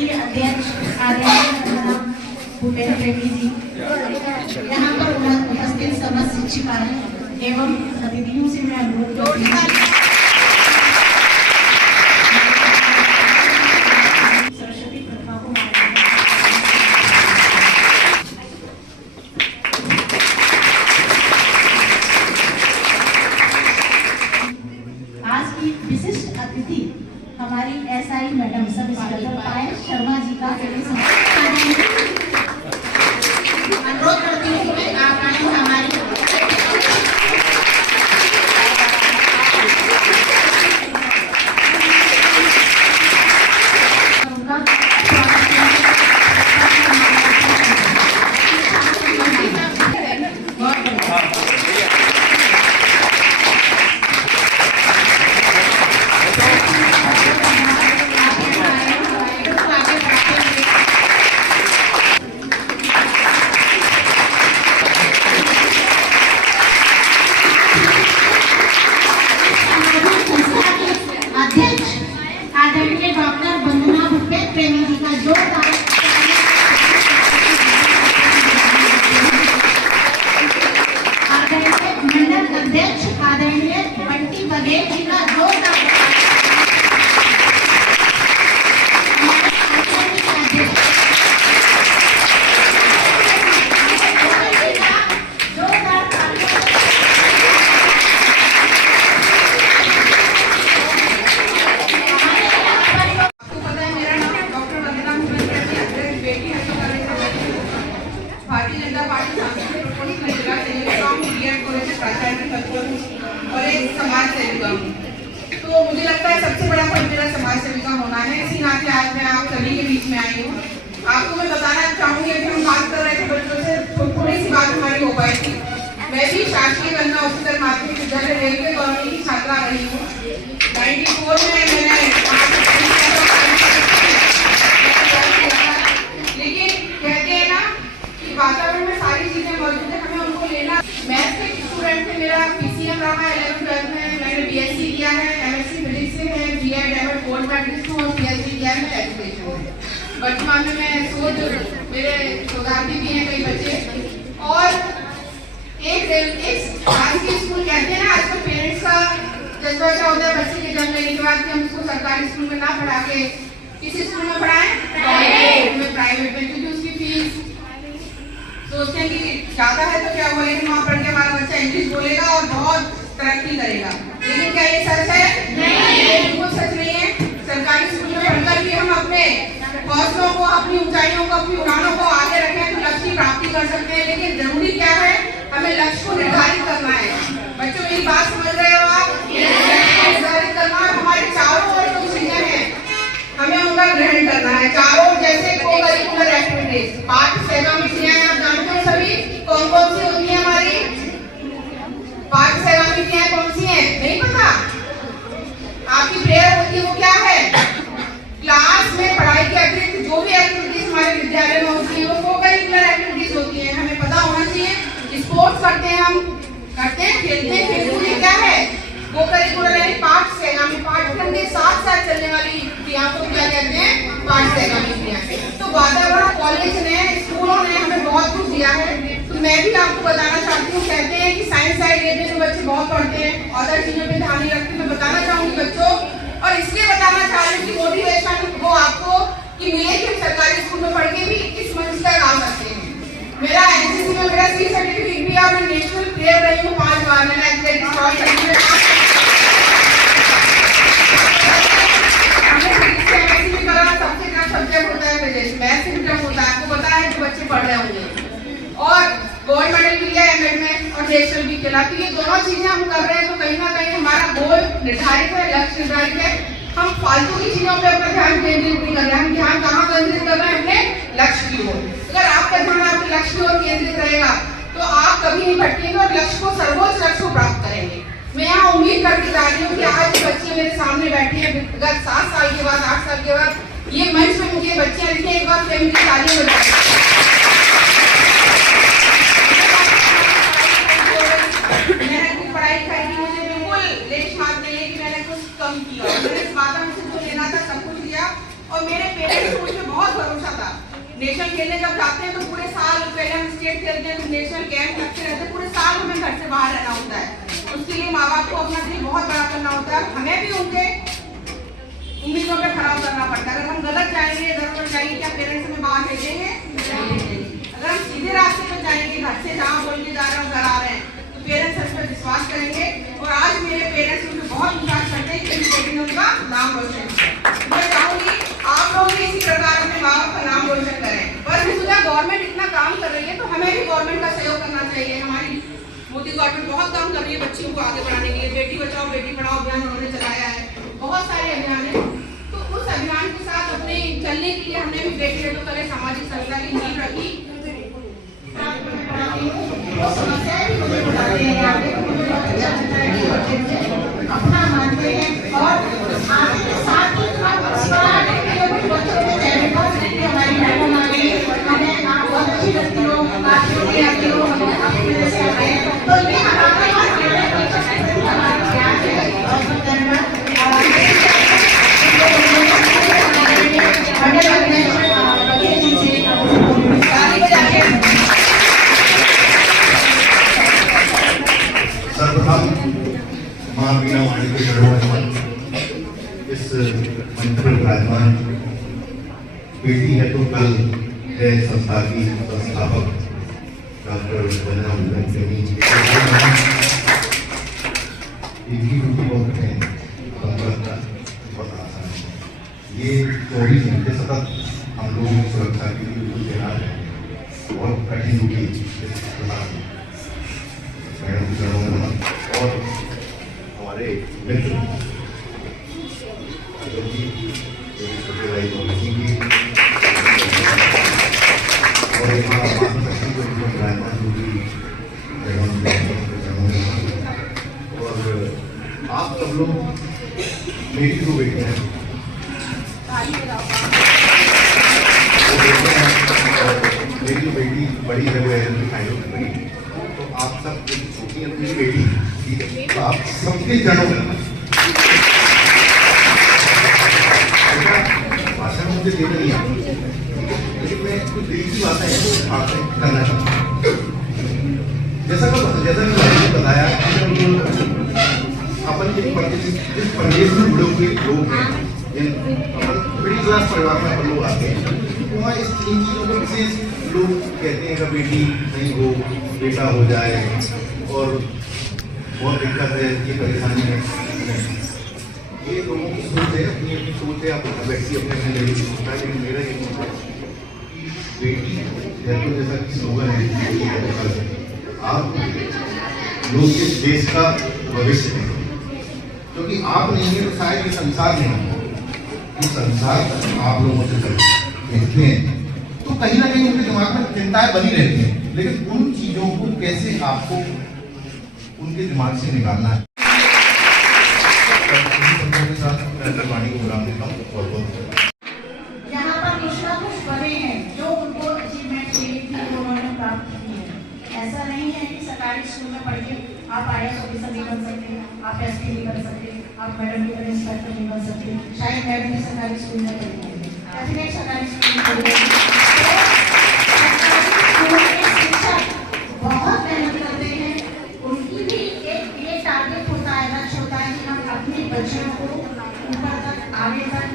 के अध्यक्ष आदरणीय भूपेंद्र प्रेमी जी, यहाँ पर उपस्थित समस्त शिक्षिकाएं एवं अतिथियों से मैं अनुरोध करती हूँ सरस्वती प्रतिभा को आज की विशिष्ट अतिथि हमारी एसआई मैडम सब इंस्पेक्टर पायल शर्मा जी का अनुरोध करती हूँ कि आप हमारी आदरणीय डॉक्टर वंदना भूपेंद्र प्रेमी जी का जोरदार आदरणीय मंडल अध्यक्ष आदरणीय बंटी बघेल जी का जोरदार भारतीय जनता पार्टी और एक समाज सेविका हूँ। तो मुझे लगता है सबसे बड़ा पद मेरा समाज सेविका होना है। इसी नाते आज मैं आप सभी के बीच में आई हूँ। आपको मैं बताना चाहूँगी कि हम बात कर रहे थे बच्चों से, थोड़ी सी बात हमारी हो पाई थी। मैं भी शासकीय कन्या उच्चतर माध्यमिक विद्यालय रेलवे कॉलोनी की छात्रा रही हूँ। 94 में मैंने लेकिन कहते हैं ना कि वातावरण में सारी चीजें मौजूद है, हमें उनको लेना। मैथ के स्टूडेंट से मेरा पीसीएम रहा है 11th-12th में, मैंने बीएससी किया है, एमएससी फिजिक्स से है, बीएड एमएड पोस्ट ग्रेजुएट हूँ और पीएचडी किया है एजुकेशन में। वर्तमान में मैं सोच मेरे शोधार्थी भी हैं कई बच्चे। और एक आज के स्कूल कहते हैं ना, आजकल पेरेंट्स का जज्बा क्या होता है बच्चे के जन्म लेने के बाद कि हम उसको सरकारी स्कूल में ना पढ़ा के किसी स्कूल में पढ़ाएं, प्राइवेट में, क्योंकि उसकी फीस सोचते हैं कि ज्यादा है तो क्या हुआ, लेकिन वहाँ पढ़ के हमारा बच्चा इंग्लिश बोलेगा और बहुत तरक्की करेगा। लेकिन क्या ये सच है? नहीं, बिल्कुल सच नहीं है। सरकारी स्कूल में पढ़कर भी हम अपने हौसलों को, अपनी ऊंचाइयों को, अपनी उड़ानों को आगे रखें तो लक्ष्य की प्राप्ति कर सकते हैं। लेकिन जरूरी क्या है, हमें लक्ष्य को निर्धारित करना है। बच्चों मेरी बात समझ रहे हो आप? निर्धारित करना है। हमारे चारों ओर जो चीजें हैं हमें उनका ग्रहण करना है। चारों जैसे को करिकुलर एक्टिविटीज, पाठ्य सहगामितियां आप जानते हो सभी कौन कौन सी होती है हमारी? पाठ्य सहगामितियां कौन सी हैं? नहीं पता? आपकी प्रेयर होती है वो क्या है? क्लास में पढ़ाई के अतिरिक्त जो भी एक्टिविटीज हमारे विद्यालय में होती है वो को करिकुलर एक्टिविटीज होती है। हमें पता होना चाहिए। स्पोर्ट्स करते हैं, हम करते हैं, खेलते हैं, खेलते क्या है वो करिकुलर यानी पाठ्य सहगामी, पाठ्यक्रम के साथ साथ चलने वाली क्रियाओं को क्या कहते हैं? पाठ्य सहगामी क्रियाएं। तो वातावरण कॉलेज ने, स्कूलों ने हमें बहुत कुछ दिया है। तो मैं भी आपको बताना चाहती हूँ, कहते हैं कि साइंस साइड लेते में बच्चे बहुत पढ़ते हैं, अदर चीजों पे ध्यान नहीं रखते। मैं बताना चाहूंगी बच्चों, और इसलिए बताना चाह रही हूँ कि मोटिवेशन वो आपको कि मिले कि सरकारी स्कूल में पढ़ के भी इस मंच तक आ सकते हैं। मेरा एनसीसी में मेरा सी सर्टिफिकेट भी है, मैं नेशनल प्लेयर रही हूँ 5 बार। मैंने एथलेटिक्स और सबसे टफ सब्जेक्ट होता है फिजिक्स, मैथ से टफ होता है, आपको पता है जो बच्चे पढ़ रहे होंगे। और गोल्ड मेडल भी लिया एमएड में और नेशनल भी खेला। तो ये दोनों चीजें हम कर रहे हैं तो कहीं ना कहीं हमारा गोल निर्धारित है, लक्ष्य निर्धारित है। हम फालतू की चीजों पे अपना ध्यान केंद्रित नहीं कर रहे हैं। हम ध्यान कहाँ केंद्रित कर रहे हैं? अपने लक्ष्य की ओर। अगर आपका ध्यान आपके लक्ष्य की ओर केंद्रित रहेगा तो आप कभी नहीं भटकेंगे और लक्ष्य को, सर्वोच्च लक्ष्य को प्राप्त करेंगे। मैं यहाँ उम्मीद करके जा रही हूँ कि आज बच्चे मेरे सामने बैठे हैं, अगर 7 साल के बाद, 8 साल के बाद ये मंच में मुझे बच्चियां दिखे, एक बार फैमिली तालियां बजाएं। मैंने कुछ पढ़ाई लिखाई की, मुझे बिल्कुल लेट मार्क नहीं कि मैंने कुछ कम किया। मैंने माता मुझसे जो लेना था सब कुछ लिया और मेरे पेरेंट्स मुझे भरोसा था। नेशनल खेलने जब जाते हैं तो पूरे साल पहले हम स्टेट खेलते हैं, तो नेशनल कैंप रखते रहते हैं, पूरे साल हमें घर से बाहर रहना होता है। उसके लिए माँ बाप को अपना दिल बहुत बड़ा करना होता है, हमें भी उनके उम्मीदों पे खड़ा उतरना पड़ता है। अगर हम गलत जाएंगे, इधर उधर जाएंगे, क्या पेरेंट्स हमें बाहर भेजेंगे? अगर हम सीधे रास्ते पर जाएंगे, घर से जहाँ बोल के जा रहे हैं घर आ रहे हैं, तो पेरेंट्स इस पर विश्वास करेंगे। और आज मेरे पेरेंट्स मुझे बहुत विश्वास करते हैं कि मेरी बेटी ने उनका नाम रोशन किया। मैं चाहूंगी आप लोग भी इसी प्रकार अपने माँ बाप का नाम रोशन करें। पर गवर्नमेंट इतना काम कर रही है तो हमें भी गवर्नमेंट का सहयोग करना चाहिए। हमारी मोदी गवर्नमेंट बहुत काम कर रही है बच्चियों को आगे बढ़ाने के लिए। बेटी बचाओ बेटी पढ़ाओ अभियान उन्होंने चलाया है, बहुत सारे अभियान है। तो उस अभियान के साथ अपने चलने के लिए हमने भी बेटी बचाओ करे सामाजिक संस्था की नींव रखी। अपना मानते हैं और आगे के साथ ही हमारी मैडम आ गई, हमें आप बहुत अच्छी लगती हो, बातचीत आती हो, अपनी वजह से आ गए तो ये हमारे ज्ञान है और सर्वप्रथम माँ वीणा वाणी के चरणों में इस मंत्र पर विराजमान बेटी है तो कल है संस्था की संस्थापक डॉक्टर वंदना मुदगल इनकी ड्यूटी बहुत है, बहुत आसान है। ये 24 घंटे सतत हम लोगों की सुरक्षा के लिए बिल्कुल तैयार है। बहुत कठिन ड्यूटी मैडम के चरणों में नमन। और हमारे मित्र छोटे भाई जी और और आप सब लोग मेरी दो बेटियां हैं, मेरी जो बेटी बड़ी है वो है फाइनल बड़ी, तो आप सब छोटी अपनी बेटी, ठीक है, तो आप सबके चरणों में भाषण मुझे देना नहीं आती, लेकिन मैं कुछ दिल की बातें आपसे करना चाहता हूँ। जैसा मैंने बताया अपन जिस प्रदेश में जुड़े हुए लोग हैं, अपन मिडिल क्लास परिवार में अपन लोग आते हैं, वहाँ इन चीज़ों को विशेष लोग कहते हैं कि बेटी नहीं हो बेटा हो जाए और बहुत दिक्कत है, ये परेशानी है। ये लोगों की सोच है, अपनी अपनी सोच है, आप व्यक्ति अपने अपने लेवल की सोचता है, लेकिन मेरा ये सोच है कि बेटी है तो जैसा कि स्लोगन है, आप लोग इस देश का भविष्य है, क्योंकि आप नहीं है तो शायद ये संसार नहीं है। ये संसार आप लोगों से देखते हैं तो कहीं ना कहीं उनके दिमाग में चिंताएं बनी रहती हैं, लेकिन उन चीजों को कैसे आपको उनके दिमाग से निकालना है। वाणी को बुला देता हूँ। यहाँ पर कुछ ना कुछ बने हैं जो उनको अचीवमेंट चाहिए थी उन्होंने प्राप्त की है। ऐसा नहीं है कि सरकारी स्कूल में पढ़ के आप IAS ऑफिसर नहीं बन सकते, आप SP नहीं बन सकते, आप मैडम की तरह इंस्पेक्टर नहीं बन सकते। शायद मैडम भी सरकारी स्कूल में पढ़ी होंगी, ऐसे सरकारी स्कूल में पढ़ी होंगी। बहुत मेहनत करते हैं, उनकी भी एक ये टारगेट होता है, लक्ष्य होता है कि हम अपने बच्चों को ऊपर तक आगे तक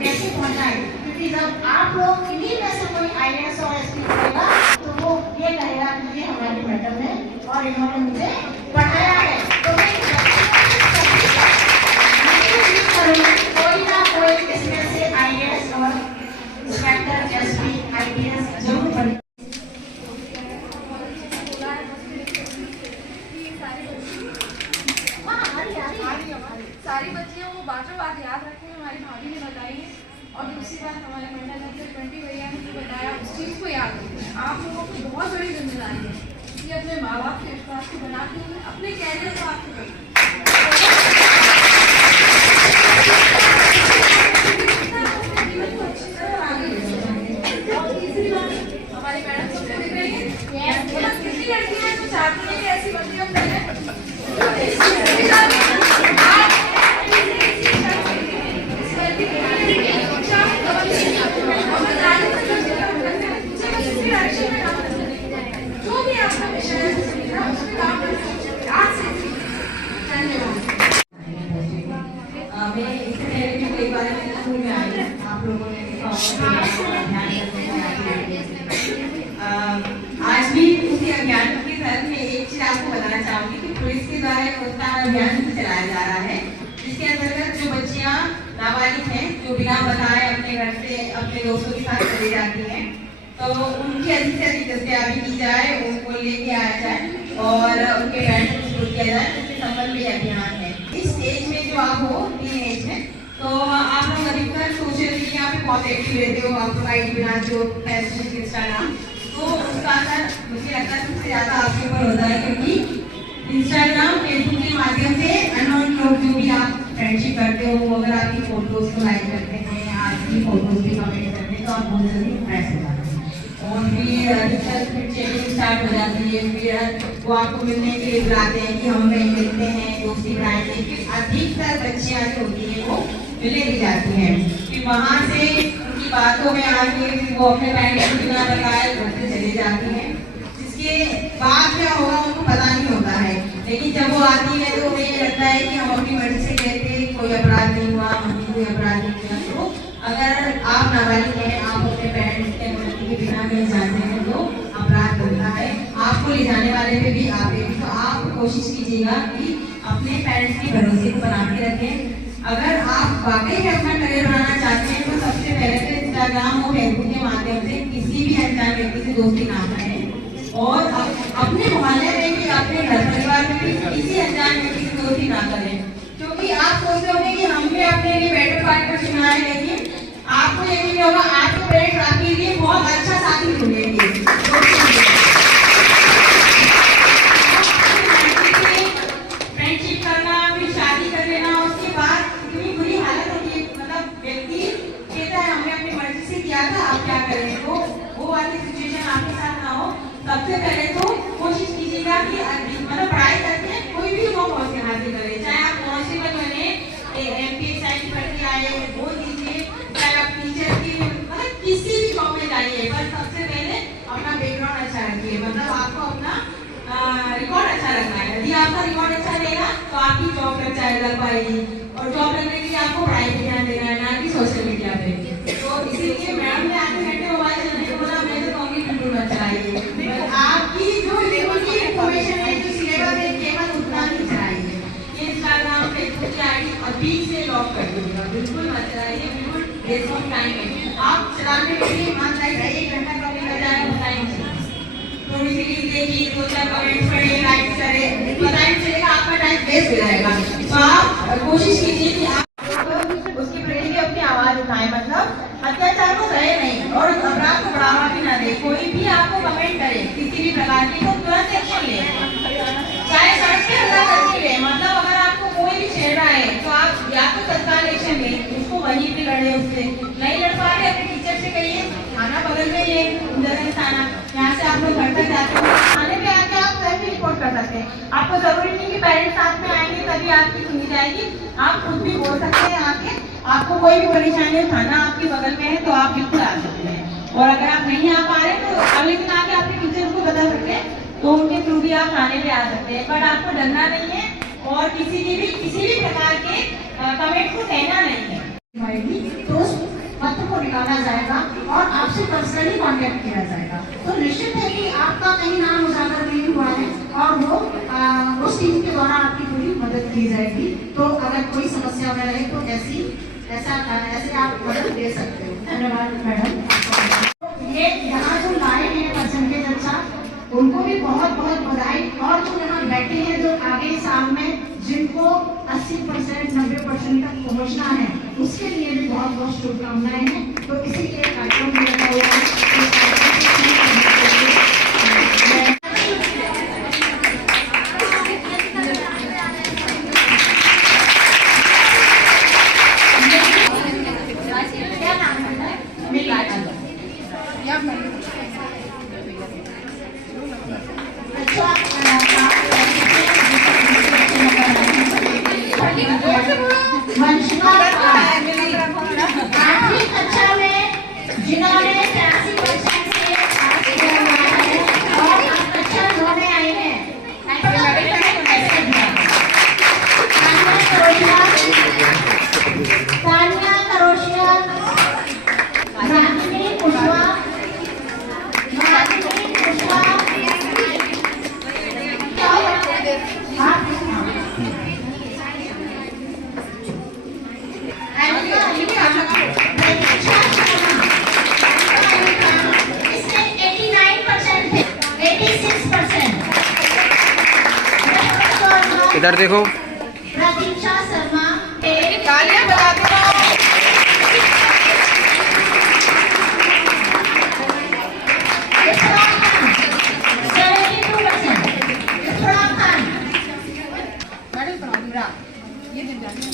कैसे पहुंचाएं, क्योंकि जब आप लोग इन्हीं में से कोई IAS और SP करेगा तो वो ये कहेगा कि ये हमारी मैडम है और इन्होंने मुझे पढ़ाया है। तो मैं कोई ना कोई इसमें से IAS और इंस्पेक्टर SP IPS जरूर बने। सारी बच्चियों को बातों बात याद रखें, हमारी भाभी ने बताई है। और दूसरी बात हमारे मंडल अध्यक्ष 20 भैया ने जो बताया उस चीज़ को याद रखें। आप लोगों को बहुत बड़ी जिम्मेदारी है कि अपने माँ बाप के विश्वास को बना के अपने कैरियर को आपको हमारी मैडम सबको दिख रही है। कितनी लड़कियां हैं जो चाहती हैं कि ऐसी बच्चियों को आज भी उसी अभियान के तहत मैं एक चीज आपको बताना चाहूंगी कि पुलिस के द्वारा एक प्रोत्साहन अभियान भी चलाया जा रहा है, जिसके अंतर्गत जो बच्चियां नाबालिग हैं, जो बिना बताए अपने घर से अपने दोस्तों के साथ चली जाती हैं, तो उनकी अधिक से अधिक दस्तयाबी की जाए, उनको लेके आया जाए और उनके पेरेंट्स को शुरू किया जाए। इसके संबंध में अभियान है। इस एज में जो आप हो, टीन एज में, तो आप लोग अधिकतर सोशल मीडिया पे बहुत एक्टिव रहते हो, आप आईडी बनाते हो, फेसबुक, इंस्टाग्राम, तो उसका असर मुझे लगता है सबसे ज्यादा आपके ऊपर होता है, क्योंकि इंस्टाग्राम, फेसबुक के माध्यम से अननोन लोग जो भी आप फ्रेंडशिप करते हो, अगर आपकी फोटोज को लाइक करते हैं, आपकी फोटोज भी कमेंट करते हैं, तो आप बहुत जल्दी इम्प्रेस हो जाते हैं और फिर अधिकतर फिर चैटिंग स्टार्ट हो जाती है। फिर वो आपको मिलने के लिए बुलाते हैं कि हम कहीं मिलते हैं, दोस्ती बनाएंगे। फिर अधिकतर बच्चियां जो होती है वो मिलने भी जाती हैं, फिर वहाँ से उनकी बातों में आके फिर वो अपने पेरेंट्स को बिना बताए घर से चले जाती हैं, जिसके बाद क्या होगा उनको पता नहीं होता है। लेकिन जब वो आती है तो उन्हें ये लगता है कि हम अपनी मर्जी से गए थे, कोई अपराध नहीं हुआ, मम्मी कोई अपराध नहीं किया। तो अगर आप नाबालिग हैं, आप अपने पेरेंट्स के अनुमति के बिना कहीं जाते हैं तो अपराध बनता है, आपको ले जाने वाले पे भी आप भी। तो आप कोशिश कीजिएगा कि अपने पेरेंट्स के भरोसे को बना के रखें। अगर आप वाकई में अपना करियर बनाना चाहते हैं तो सबसे पहले तो इंस्टाग्राम और फेसबुक के माध्यम से किसी भी अनजान व्यक्ति से दोस्ती ना करें और अपने मोहल्ले में भी, अपने घर परिवार में भी किसी अनजान व्यक्ति से दोस्ती ना करें, क्योंकि आप सोचते होंगे कि हमने अपने लिए बेटर पार्टनर चुना है, लेकिन आपको यकीन नहीं होगा आपके पेरेंट्स आपके लिए बहुत अच्छा साथी ढूंढेंगे। फ्रेंडशिप करना, फिर शादी कर लेना, उसके बाद इतनी बुरी हालत होती है, मतलब व्यक्ति कहता है हमने अपनी मर्जी से किया था, आप क्या करें, तो वो वाली सिचुएशन आपके साथ ना हो। सबसे पहले तो कोशिश कीजिएगा कि मतलब पढ़ाई करके कोई भी वो पहुंचे हासिल करे, चाहे आप कांस्टेबल बने, एमपीएसआई की भर्ती आए वो दीजिए, चाहे आप टीचर की, मतलब किसी भी जॉब में जाइए, पर सबसे पहले अपना बैकग्राउंड अच्छा रखिए, मतलब आपको अपना रिकॉर्ड अच्छा रखना है। यदि आपका रिकॉर्ड अच्छा रहेगा तो आपकी जॉब लग पाएगी, और जॉब लगने के लिए आपको पढ़ाई पे ध्यान देना है, ना कि सोशल मीडिया पे। तो इसीलिए मैडम ने आधे घंटे मोबाइल चलाने को बोला, मैं तो कहूँगी बिल्कुल मत चलाइए। आपकी जो लेवल की इन्फॉर्मेशन है, जो सिलेबस है, केवल उतना ही चलाइए। इंस्टाग्राम, फेसबुक की आईडी अभी से लॉक कर दीजिएगा, बिल्कुल मत चलाइए, बिल्कुल वेस्ट ऑफ टाइम है। आप चलाने के लिए मान लाइए 1 घंटा कभी लग जाएगा, पता ही नहीं चलेगा। थोड़ी सी रील देखिए, 2-4 कमेंट्स पढ़िए, लाइक करें, पता ही नहीं चलेगा, आपका टाइम वेस्ट हो जाएगा। तो आप कोशिश कीजिए कि आप उसके प्रति भी अपनी आवाज उठाएं, मतलब अत्याचार को सहे नहीं और अपराध को बढ़ावा भी ना दे। कोई भी आपको कमेंट करे किसी भी प्रकार की तो तुरंत एक्शन ले, चाहे सड़क पे हल्ला करके ले, मतलब अगर आपको कोई भी छेड़ रहा है तो आप या तो तत्काल एक्शन ले, उसको वहीं पे लड़े, उससे नहीं लड़ पा रहे अपने टीचर से कहिए, थाना बगल में ये थाना, यहाँ से आप लोग घर तक जाते हो, थाने पे आके आप स्वयं भी रिपोर्ट कर सकते हैं। आपको जरूरी नहीं कि पेरेंट्स साथ में आएंगे तभी आपकी सुनी जाएगी, आप खुद भी बोल सकते हैं आके। आपको कोई भी परेशानी हो, थाना आपके बगल में है तो आप बिल्कुल आ सकते हैं, और अगर आप नहीं आ पा रहे तो अगले दिन आके अपने टीचर्स को बता सकते हैं, तो उनके थ्रू भी आप थाने पे आ सकते हैं। बट आपको डरना नहीं है और किसी भी प्रकार के कमेंट को कहना नहीं है। तो उस पत्र को निकाला जाएगा और आपसे पर्सनली कांटेक्ट किया जाएगा। तो निश्चित है कि आपका कहीं नाम उजागर नहीं हुआ है और वो उस टीम के द्वारा आपकी पूरी मदद की जाएगी। तो अगर कोई समस्या में रहे तो ऐसे आप मदद दे सकते हो। धन्यवाद मैडम। ये यहाँ जो लाए हैं परसेंटेज अच्छा, उनको भी बहुत बहुत बधाई। और जो यहाँ बैठे हैं, जो आगे साल में जिनको 80% 90% तक पहुँचना है, उसके लिए भी बहुत बहुत शुभकामनाएं हैं। तो इसीलिए कार्यक्रम में रखा हुआ है। आठवीं कक्षा में जिन्होंने 83% से पास किया हुआ है और अब कक्षा 2 में आए हैं, तानिया करोशिया, इधर देखो। प्रतीक्षा शर्मा, तालियां बजाते रहो। इफराक खान 72%, इफराक खान, मैडम प्रोग्राम ये दिन जाने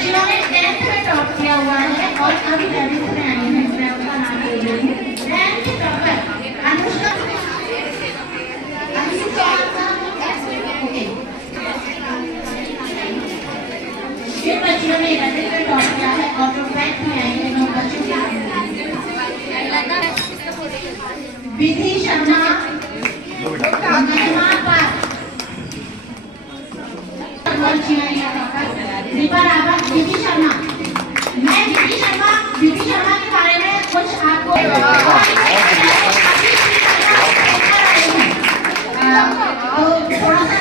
जिन्होंने 10th में टॉप किया हुआ है और अभी 11th में आई है, मैं उनका नाम ले रही हूँ। 10th topper Anushka, okay. जिन बच्चियों ने 11th में टॉप किया है और जो 10th में आई है, 9 बच्चों के नाम विधि शर्मा, महिमा पाल, दीपा रावत, विधि शर्मा। मैं विधि शर्मा के बारे में कुछ आपको थोड़ा सा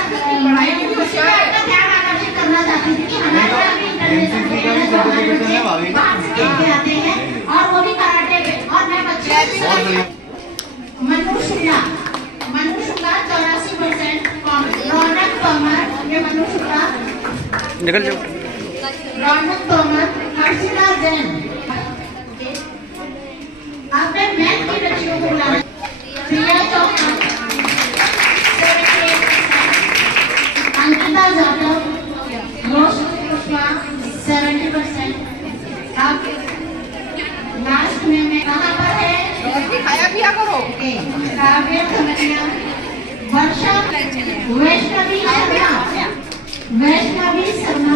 का ध्यान आकर्षित करना चाहती थी कि हमारे यहाँ भी इंटरनेशनल बाहर से देख के आते हैं और वो भी कराटे में। और मैं बच्चे मनु शुक्ला 84%, रौनक तोमर, ये मनु शुक्ला, निकल जाओ। रौनक तोमर, हर्षिता जैन। अब मैं मैथ की बच्चियों को बुला रही हूँ। प्रिया चौहान 78%, अंकिता जाधव, रोशनी पुष्पा 70%। अब लास्ट में मैं कहाँ पर है? खाया पिया करो। काव्य कन्हैया, वर्षा, वैष्णवी शर्मा,